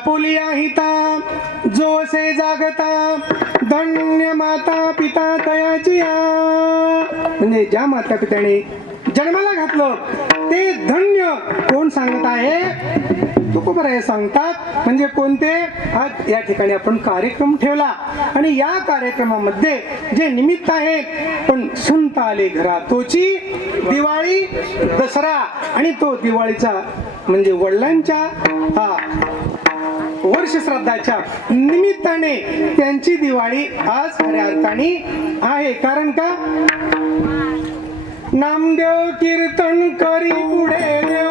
Apulia हिता जो असे जागता धन्य माता पिता तयाची म्हणजे ज्या माता पित्याने जन्माला घातलं ते धन्य कोण सांगत आहे? तुकोबराय सांगतात. म्हणजे कोणते? आज या ठिकाणी आपण कार्यक्रम ठेवला आणि या कार्यक्रमामध्ये जे निमित्त आहे पण सुनता आले घरा तोची दिवाळी दसरा आणि तो दिवाळीचा म्हणजे वडिलांच्या वर्ष श्राद्धाच्या निमित्ताने त्यांची दिवाळी आज खऱ्या अर्थाने आहे. कारण का? नामदेव कीर्तन करी पुढे देव